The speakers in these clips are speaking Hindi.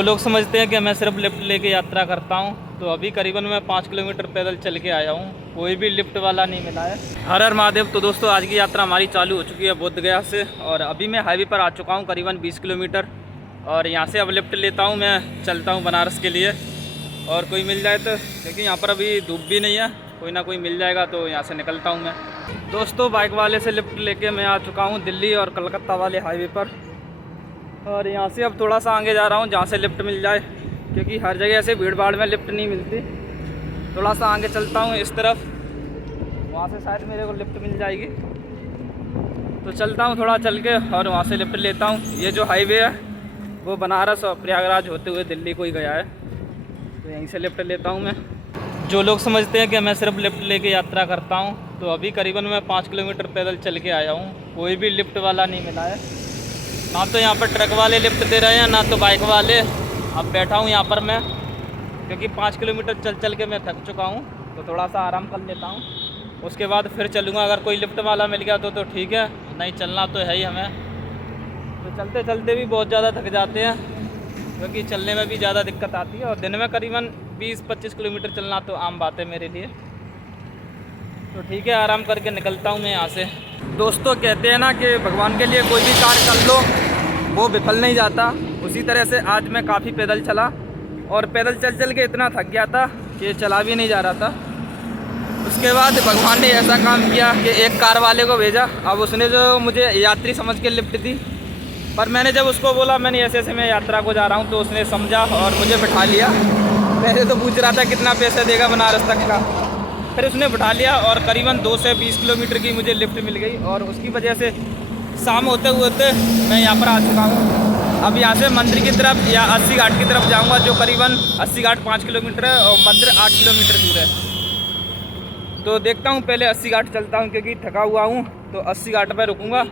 जो लोग समझते हैं कि मैं सिर्फ लिफ्ट लेके यात्रा करता हूं, तो अभी करीबन मैं 5 किलोमीटर पैदल चल के आया हूं। कोई भी लिफ्ट वाला नहीं मिला है। हर हर महादेव। तो दोस्तों, आज की यात्रा हमारी चालू हो चुकी है बोध गया से, और अभी मैं हाईवे पर आ चुका हूं करीबन 20 किलोमीटर। और यहां से अब लिफ्ट लेता हूं, मैं चलता हूं बनारस के लिए। और कोई मिल जाए तो, क्योंकि यहाँ पर अभी धूप भी नहीं है, कोई ना कोई मिल जाएगा तो यहाँ से निकलता हूँ मैं। दोस्तों, बाइक वाले से लिफ्ट लेके मैं आ चुका हूँ दिल्ली और कलकत्ता वाले हाईवे पर। और यहाँ से अब थोड़ा सा आगे जा रहा हूँ जहाँ से लिफ्ट मिल जाए, क्योंकि हर जगह ऐसे भीड़ भाड़ में लिफ्ट नहीं मिलती। थोड़ा सा आगे चलता हूँ इस तरफ, वहाँ से शायद मेरे को लिफ्ट मिल जाएगी। तो चलता हूँ थोड़ा चल के और वहाँ से लिफ्ट लेता हूँ। ये जो हाईवे है वो बनारस और प्रयागराज होते हुए दिल्ली को ही गया है, तो यहीं से लिफ्ट लेता हूँ मैं। जो लोग समझते हैं कि मैं सिर्फ लिफ्ट लेके यात्रा करता हूँ, तो अभी करीबन मैं 5 किलोमीटर पैदल चल के आया हूँ। कोई भी लिफ्ट वाला नहीं मिला है, ना तो यहाँ पर ट्रक वाले लिफ्ट दे रहे हैं, ना तो बाइक वाले। अब बैठा हूँ यहाँ पर मैं, क्योंकि 5 किलोमीटर चल चल के मैं थक चुका हूँ, तो थोड़ा सा आराम कर लेता हूँ। उसके बाद फिर चलूँगा। अगर कोई लिफ्ट वाला मिल गया तो ठीक है, नहीं चलना तो है ही हमें। तो चलते चलते भी बहुत ज़्यादा थक जाते हैं, क्योंकि चलने में भी ज़्यादा दिक्कत आती है। और दिन में करीबन 20-25 किलोमीटर चलना तो आम बात है मेरे लिए। तो ठीक है, आराम करके निकलता हूँ मैं यहाँ से। दोस्तों, कहते हैं ना कि भगवान के लिए कोई भी कार्य कर लो वो विफल नहीं जाता। उसी तरह से आज मैं काफ़ी पैदल चला, और पैदल चल चल के इतना थक गया था कि चला भी नहीं जा रहा था। उसके बाद भगवान ने ऐसा काम किया कि एक कार वाले को भेजा। अब उसने जो मुझे यात्री समझ के लिफ्ट दी, पर मैंने जब उसको बोला मैंने ऐसे ऐसे मैं यात्रा को जा रहा हूँ, तो उसने समझा और मुझे बिठा लिया। पहले तो पूछ रहा था कितना पैसा देगा बनारस तक का, फिर उसने बिठा लिया और करीबन 2 से 20 किलोमीटर की मुझे लिफ्ट मिल गई। और उसकी वजह से शाम होते हुए मैं यहाँ पर आ चुका हूँ। अब यहाँ से मंदिर की तरफ या 80 घाट की तरफ जाऊँगा, जो करीबन 80 घाट 5 किलोमीटर है और मंदिर 8 किलोमीटर दूर है। तो देखता हूँ, पहले 80 घाट चलता हूँ, क्योंकि थका हुआ हूँ। तो 80 घाट पर रुकूँगा,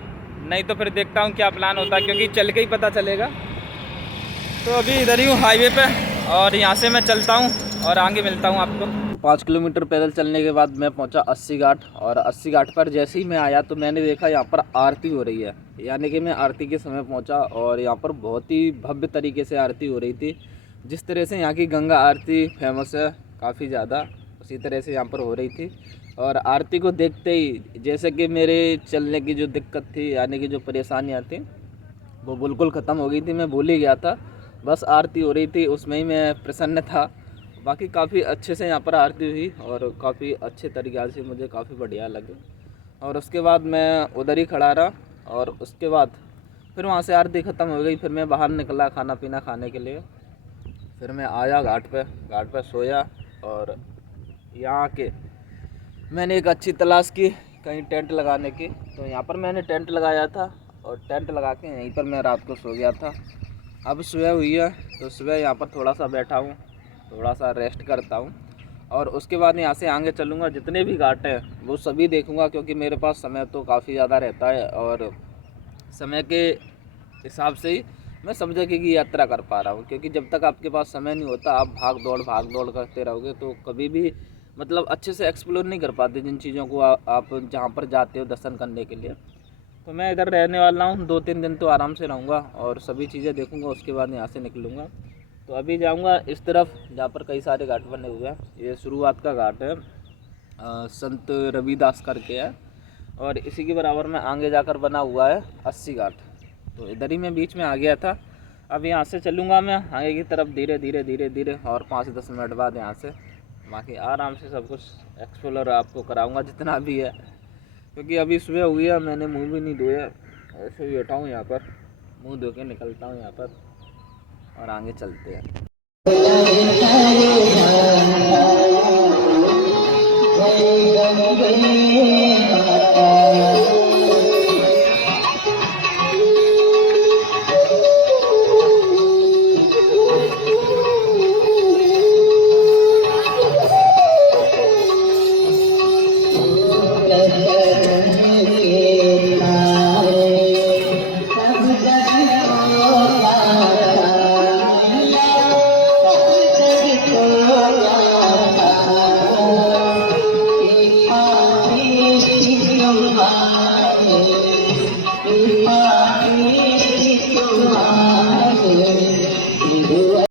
नहीं तो फिर देखता हूँ क्या प्लान होता है, क्योंकि चल के ही पता चलेगा। तो अभी इधर ही हूँ हाईवे पे, और यहाँ से मैं चलता हूँ और आगे मिलता हूँ आपको। 5 किलोमीटर पैदल चलने के बाद मैं पहुँचा 80 घाट। और 80 घाट पर जैसे ही मैं आया तो मैंने देखा यहाँ पर आरती हो रही है, यानी कि मैं आरती के समय पहुँचा। और यहाँ पर बहुत ही भव्य तरीके से आरती हो रही थी। जिस तरह से यहाँ की गंगा आरती फेमस है काफ़ी ज़्यादा, उसी तरह से यहाँ पर हो रही थी। और आरती को देखते ही जैसे कि मेरे चलने की जो दिक्कत थी, यानी कि जो परेशानियाँ थी, वो बिल्कुल ख़त्म हो गई थी। मैं भूल ही गया था, बस आरती हो रही थी उसमें ही मैं प्रसन्न था। बाकी काफ़ी अच्छे से यहाँ पर आरती हुई और काफ़ी अच्छे तरीक़े से मुझे काफ़ी बढ़िया लगे। और उसके बाद मैं उधर ही खड़ा रहा, और उसके बाद फिर वहाँ से आरती ख़त्म हो गई। फिर मैं बाहर निकला खाना पीना खाने के लिए। फिर मैं आया घाट पे सोया, और यहाँ के मैंने एक अच्छी तलाश की कहीं टेंट लगाने की। तो यहाँ पर मैंने टेंट लगाया था, और टेंट लगा के यहीं पर मैं रात को सो गया था। अब सुबह हुई है, तो सुबह यहाँ पर थोड़ा सा बैठा हूँ, थोड़ा सा रेस्ट करता हूँ। और उसके बाद यहाँ से आगे चलूँगा, जितने भी घाट हैं वो सभी देखूँगा, क्योंकि मेरे पास समय तो काफ़ी ज़्यादा रहता है। और समय के हिसाब से ही मैं सब जगह की यात्रा कर पा रहा हूँ, क्योंकि जब तक आपके पास समय नहीं होता आप भाग दौड़ करते रहोगे तो कभी भी मतलब अच्छे से एक्सप्लोर नहीं कर पाते जिन चीज़ों को आप जहाँ पर जाते हो दर्शन करने के लिए। तो मैं इधर रहने वाला हूँ, 2-3 दिन तो आराम से रहूँगा और सभी चीज़ें देखूँगा। उसके बाद यहाँ से निकलूँगा। तो अभी जाऊँगा इस तरफ जहाँ पर कई सारे घाट बने हुए हैं। ये शुरुआत का घाट है, संत रविदास करके है, और इसी के बराबर में आगे जाकर बना हुआ है 80 घाट। तो इधर ही मैं बीच में आ गया था। अब यहाँ से चलूँगा मैं आगे की तरफ धीरे धीरे, और 5-10 मिनट बाद यहाँ से बाकी आराम से सब कुछ एक्सप्लोर आपको कराऊंगा जितना भी है, क्योंकि अभी सुबह हुई है, मैंने मुंह भी नहीं धोया, ऐसे ही बैठा हूँ यहाँ पर। मुंह धो के निकलता हूँ यहाँ पर और आगे चलते हैं।